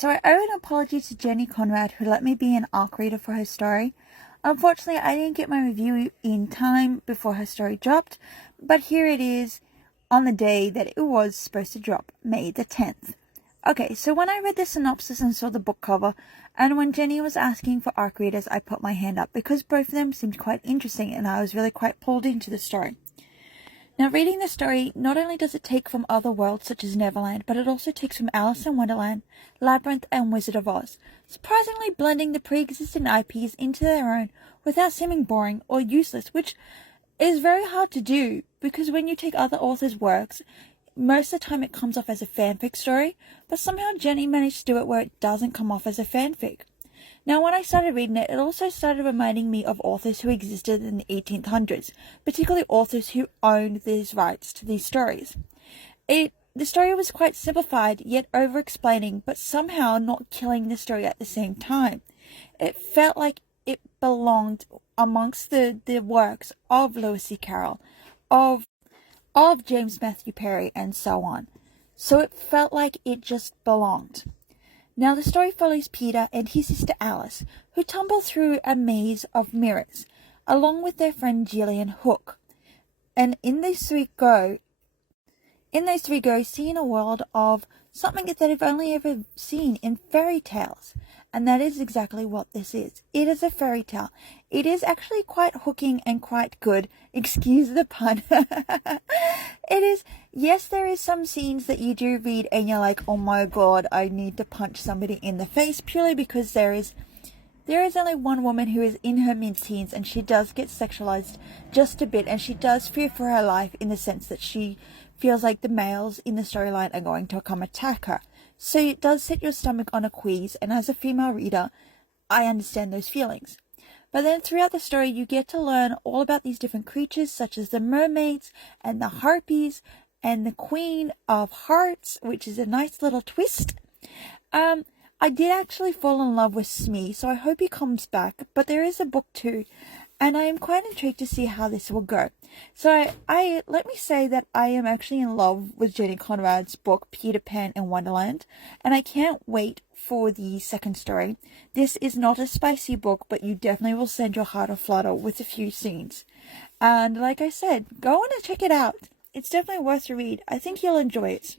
so I owe an apology to Jenny Conrad, who let me be an ARC reader for her story. Unfortunately, I didn't get my review in time before her story dropped, but here it is on the day that it was supposed to drop, May the 10th. Okay, so when I read the synopsis and saw the book cover, and when Jenny was asking for ARC readers, I put my hand up because both of them seemed quite interesting and I was really quite pulled into the story. Now, reading the story, not only does it take from other worlds such as Neverland, but it also takes from Alice in Wonderland, Labyrinth, and Wizard of Oz, surprisingly blending the pre-existing IPs into their own without seeming boring or useless, which is very hard to do because when you take other authors' works, most of the time it comes off as a fanfic story, but somehow Jenny managed to do it where it doesn't come off as a fanfic. Now, when I started reading it, it also started reminding me of authors who existed in the 1800s, particularly authors who owned these rights to these stories. The story was quite simplified, yet over-explaining, but somehow not killing the story at the same time. It felt like it belonged amongst the works of Lewis C. Carroll, of James Matthew Perry, and so on. So it felt like it just belonged. Now, the story follows Peter and his sister Alice, who tumble through a maze of mirrors, along with their friend Gillian Hook. And in those three go seeing a world of something that they've only ever seen in fairy tales. And that is exactly what this is. It is a fairy tale. It is actually quite hooking and quite good. Excuse the pun. It is, yes, there is some scenes that you do read and you're like, oh my god, I need to punch somebody in the face, purely because there is only one woman who is in her mid-teens and she does get sexualized just a bit, and she does fear for her life in the sense that she feels like the males in the storyline are going to come attack her. So it does set your stomach on a quease, and as a female reader, I understand those feelings. But then throughout the story, you get to learn all about these different creatures, such as the mermaids and the harpies and the Queen of Hearts, which is a nice little twist. I did actually fall in love with Smee, so I hope he comes back, but there is a book too, and I am quite intrigued to see how this will go. So I let me say that I am actually in love with Jenny Conrad's book, Peter Pan in Wonderland, and I can't wait for the second story. This is not a spicy book, but you definitely will send your heart aflutter with a few scenes. And like I said, go on and check it out. It's definitely worth a read. I think you'll enjoy it.